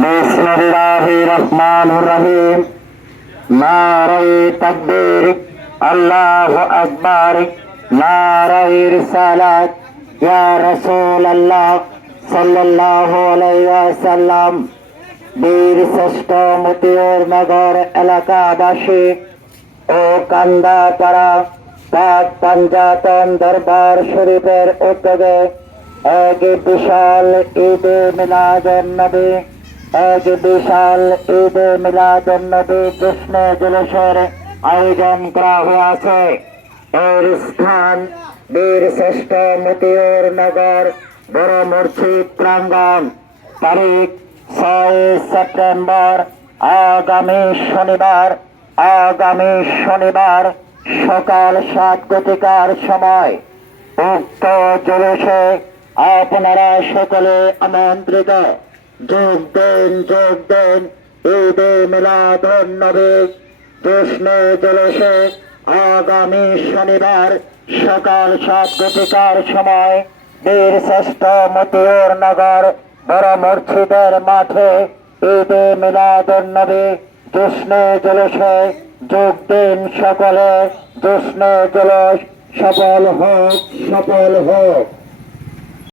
বিসমিল্লাহির রহমানির রহিম নারায়ে তাকবীর, আল্লাহু আকবার নারায়ে রিসালাত। ইয়া রাসূলুল্লাহ সাল্লাল্লাহু আলাইহি ওয়াসাল্লাম বীর শ্রেষ্ঠ মতিউর নগর এলাকাবাসী ও কান্দাপাড়া পাক পাঞ্জাতন দরবার শরীফের উদ্যোগে এক বিশাল ঈদ মিলাদুন নবী। এক বিশাল ঈদ মিলাদুন নবী কৃষ্ণ জলসের আয়োজন করা হয়েছে। এর স্থান বীর শ্রেষ্ঠ মতিউর নগর, বড় মসজিদ প্রাঙ্গণ। তারিখ ছয় সেপ্টেম্বর, আগামী শনিবার আগামী শনিবার, সকাল সাত ঘটিকার সময়। উক্ত জলসে আপনারা সকলে আমন্ত্রিত। যোগ দেন যোগ দেন। ঈদে মিলাদুন নবী কৃষ্ণ জলসে আগামী শনিবার সকাল সাত ঘটিকার সময় বীর শ্রেষ্ঠ মতিউর নগর বড় মসজিদের মাঠে ঈদে মিলাদুন নবী কৃষ্ণ জলসে যোগ দিন সকলে। কৃষ্ণ জলস সফল হোক সফল হোক।